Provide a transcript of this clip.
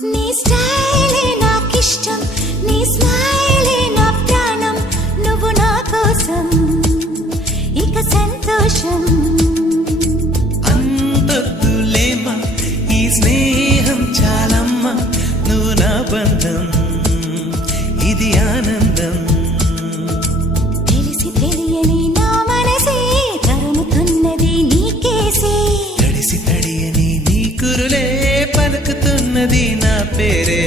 నీ స్టైలే నాకిష్టం, నీ స్మైలే నా ప్రాణం, నువ్వు నా కోసం ఇక సంతోషం. అంతొద్దులేమా ఈ స్నేహం చాలమ్మా, నువ్వు నా బంధం ఇది ఆనందం. తెలిసి తెలియని నా మనసే తరుముతున్నది నీకేసే, తడిసి తడియని నీ కురులే పలుకుతున్నది నా పేరే.